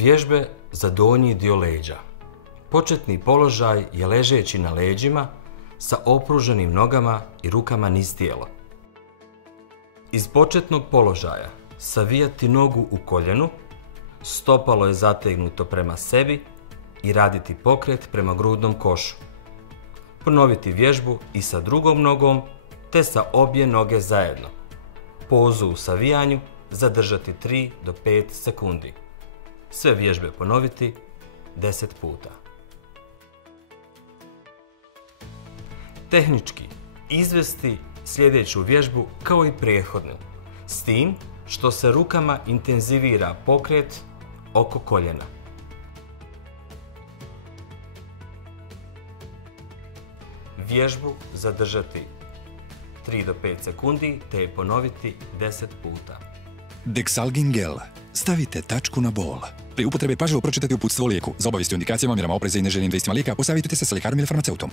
Vježbe za donji dio leđa. Početni položaj je ležeći na leđima sa opruženim nogama i rukama niz tijelo. Iz početnog položaja savijati nogu u koljenu, stopalo je zategnuto prema sebi i raditi pokret prema grudnom košu. Ponoviti vježbu i sa drugom nogom te sa obje noge zajedno. Pozu u savijanju zadržati 3 do 5 sekundi. Sve vježbe ponoviti 10 puta. Tehnički izvesti sljedeću vježbu kao i prethodnu, s tim što se rukama intenzivira pokret oko koljena. Vježbu zadržati 3 do 5 sekundi te je ponoviti 10 puta. Dexalgin gel. Stavite tačku na bol. Pri upotrebi pažljivo pročitati uputstvo o lijeku. Za obavijesti o indikacijama, mjerama opreza i neželjenim dejstvima lijeka posavjetujte se sa ljekarom ili farmaceutom.